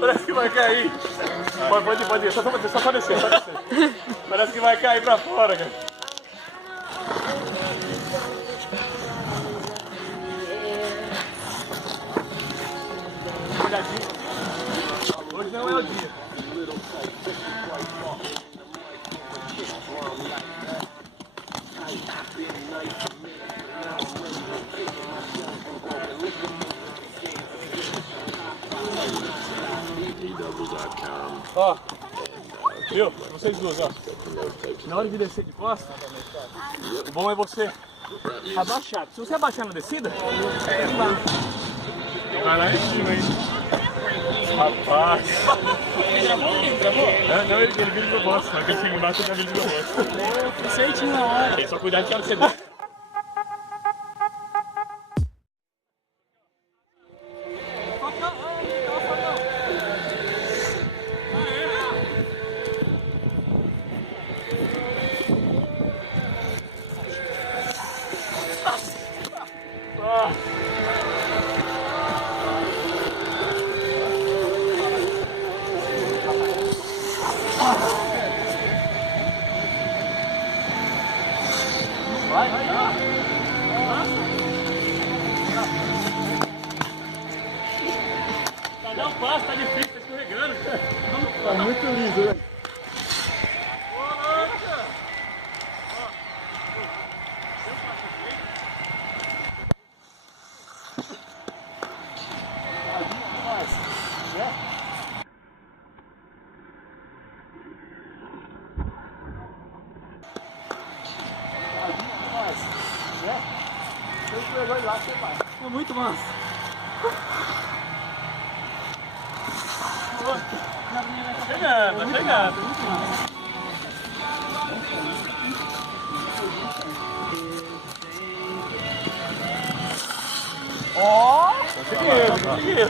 Parece que vai cair. Pode ir. Só pra descer. Parece que vai cair pra fora, cara. Cuidadinho. Hoje não é o dia. Ó, viu? Vocês duas, ó. Na hora de descer de costas, o bom é você abaixar. Se você abaixar na descida, vai lá em cima, hein? Rapaz! Ele gravou? Não, ele vira meu boss. Na hora que ele chega embaixo, ele já vira meu boss. Isso aí tinha uma hora. Tem só cuidar que ela você desce. Dá um passo, tá difícil, tá escorregando. Tá muito liso, né? É muito massa. Tá chegando. Muito massa. Ó! Conseguiu.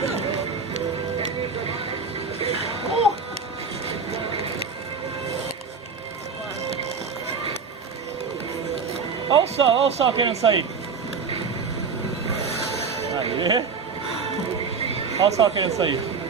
Olha o sol querendo sair. Aí. Olha o sol querendo sair.